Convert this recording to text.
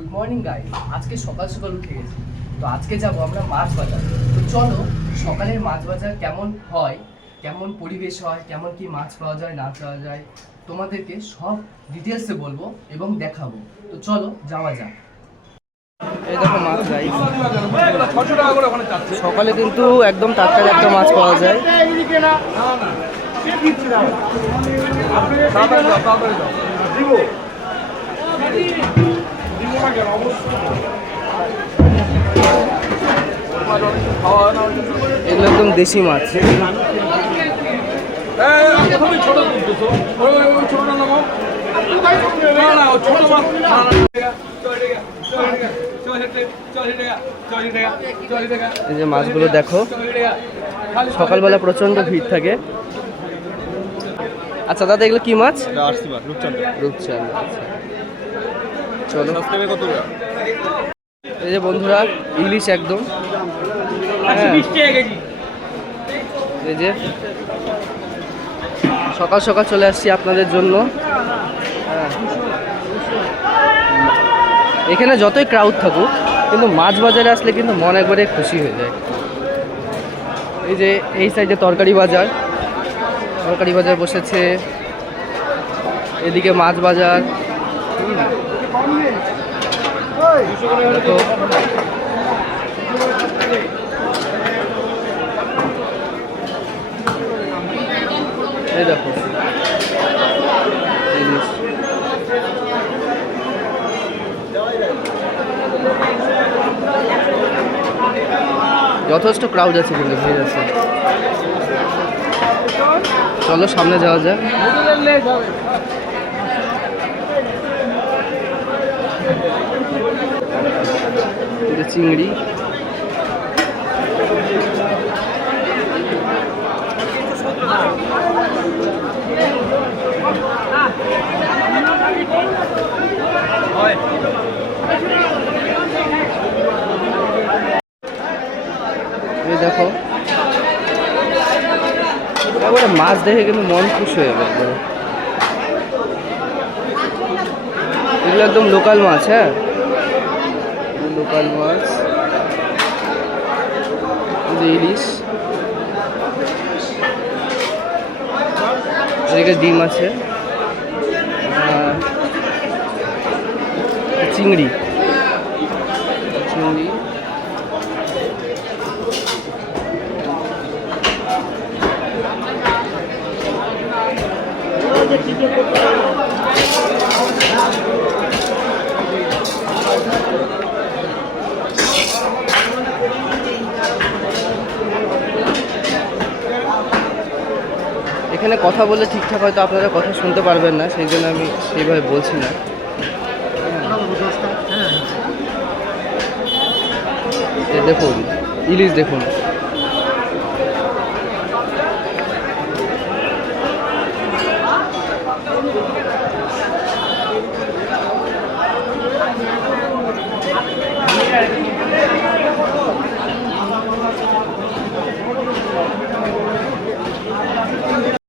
Good morning guys. আজকে সকাল সকাল উঠে গেছি, তো আজকে যাব আমরা মাছ বাজার। তো চলো সকালের মাছ বাজার কেমন হয়, কেমন পরিবেশ হয়, কেমন কি মাছ পাওয়া যায় না পাওয়া যায়, তোমাদেরকে সব ডিটেলসে বলবো এবং দেখাবো। তো চলো যাওয়া যাক। এই দেখো মাছ গাইস, সকালে কিন্তু একদম টাটকা টাটকা মাছ পাওয়া যায়। এগুলো একদম দেশি মাছ। এই যে মাছগুলো দেখো, সকালবেলা প্রচন্ড ভিড় থাকে। আচ্ছা দাদা, এগুলো কি মাছ? রূপচাঁদ। চলো। এই যে বন্ধুরা, ইলিশ একদম। এই যে সকাল সকাল চলে আসছি আপনাদের জন্য। এখানে যতই ক্রাউড থাকুক, কিন্তু মাছ বাজারে আসলে কিন্তু মন একবারে খুশি হয়ে যায়। এই যে এই সাইডে তরকারি বাজার বসেছে, এদিকে মাছ বাজার। দেখো এই দেখো ইলিশ। যথেষ্ট ক্রাউড আছে, কিন্তু ভিড় আছে। চলো সামনে যাওয়া যায়। চিংড়ি, এই দেখো একবারে মাছ দেখে কিন্তু মন খুশি হয়ে যাবে একবারে। এগুলো একদম লোকাল মাছ। হ্যাঁ, লোকাল মাছ। ইলিশ, এদিকে ডিম আছে, চিংড়ি। এখানে কথা বললে ঠিকঠাক হয়তো আপনারা কথা শুনতে পারবেন না, সেই জন্য আমি সেইভাবে বলছি না। দেখুন ইলিশ, দেখুন